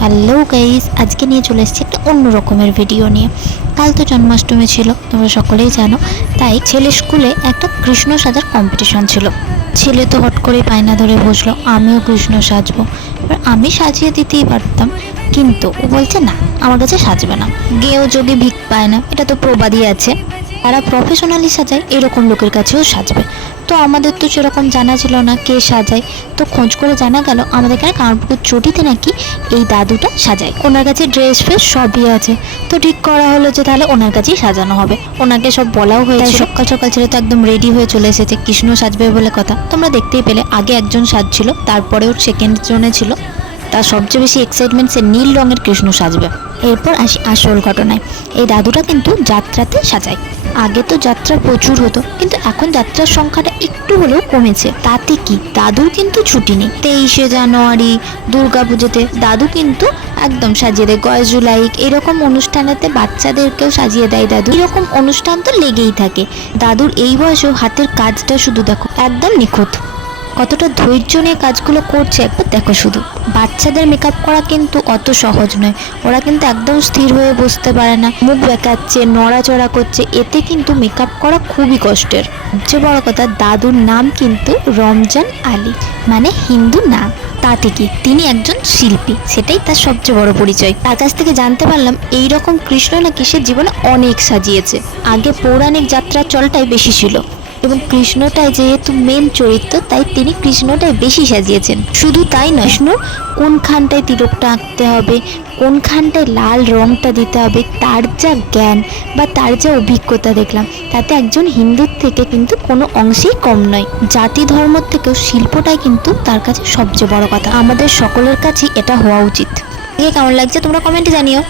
Hello guys আজকে নিয়ে চলে এসেছি একটা অন্য রকমের ভিডিও নিয়ে। কাল তো জন্মাষ্টমী ছিল, তোমরা সকলেই জানো। তাই ছেলে স্কুলে একটা কৃষ্ণ সাজার কম্পিটিশন ছিল। ছেলে তো হট করে পায়না ধরে বসল, আমিও কৃষ্ণ সাজবো। এবার আমি সাজিয়ে দিতেই পারতাম, কিন্তু ও বলছে, না, আমার কাছে সাজবে না। গেও যোগে ভিক পায় না, এটা তো প্রবাদই আছে। তারা প্রফেশনালি সাজায়, এরকম লোকের কাছেও সাজবে। তো আমাদের তো সেরকম জানা ছিল না কে সাজায়। তো খোঁজ করে জানা গেল আমাদের এখানে কানপুকুর চটিতে নাকি এই দাদুটা সাজায়। ওনার কাছে ড্রেস ফ্রেস সবই আছে। তো ঠিক করা হলো যে তাহলে ওনার কাছেই সাজানো হবে। ওনাকে সব বলাও হয়েছে সকাল সকাল ছেলে তো একদম রেডি হয়ে চলে এসেছে। কৃষ্ণ সাজবে বলে কথা। তোমরা দেখতেই পেলে আগে একজন সাজছিল তারপরে ওর সেকেন্ড জনে ছিল। তার সবচেয়ে বেশি এক্সাইটমেন্ট সে নীল রঙের কৃষ্ণ সাজবে। এরপর আসি আসল ঘটনায়। এই দাদুটা কিন্তু যাত্রাতে সাজায়। আগে তো যাত্রা প্রচুর হতো, কিন্তু এখন যাত্রার সংখ্যাটা একটু হলেও কমেছে। তাতে কি? দাদুর কিন্তু ছুটি নেই। তেইশে জানুয়ারি দুর্গা পুজোতে দাদু কিন্তু একদম সাজিয়ে দেয়। গয় জুলাই, এরকম অনুষ্ঠানেতে বাচ্চাদেরকেও সাজিয়ে দেয় দাদু। এরকম অনুষ্ঠান তো লেগেই থাকে। দাদুর এই বয়সেও হাতের কাজটা শুধু দেখো, একদম নিখুঁত। কতটা ধৈর্য নিয়ে কাজগুলো করছে, একবার দেখো শুধু। বাচ্চাদের মেকআপ করা কিন্তু অত সহজ নয়। ওরা কিন্তু একদম স্থির হয়ে বসতে পারে না। মুখ বেঁকাচ্ছে নড়াচড়া করছে, এতে কিন্তু মেকআপ করা খুবই কষ্টের। সবচেয়ে বড় কথা, দাদুর নাম কিন্তু রমজান আলী মানে হিন্দু নাম। তাতে কি? তিনি একজন শিল্পী, সেটাই তার সবচেয়ে বড় পরিচয়। তার কাছ থেকে জানতে পারলাম এই রকম কৃষ্ণ নাকি সে জীবনে অনেক সাজিয়েছে। আগে পৌরাণিক যাত্রার চলটাই বেশি ছিল। এবং কৃষ্ণটাই যেহেতু মেন চরিত্র, তাই তিনি কৃষ্ণটাই বেশি সাজিয়েছেন। শুধু তাই নয় কৃষ্ণর কোনখানটায় তিলকটা আঁকতে হবে, কোনখানটায় লাল রংটা দিতে হবে, তার যা জ্ঞান বা তার যা অভিজ্ঞতা দেখলাম, তাতে একজন হিন্দুর থেকে কিন্তু কোনো অংশেই কম নয়। জাতি ধর্ম থেকেও শিল্পটাই কিন্তু তার কাছে সবচেয়ে বড় কথা। আমাদের সকলের কাছেই এটা হওয়া উচিত। কেমন লাগছে তোমরা কমেন্টে জানিও।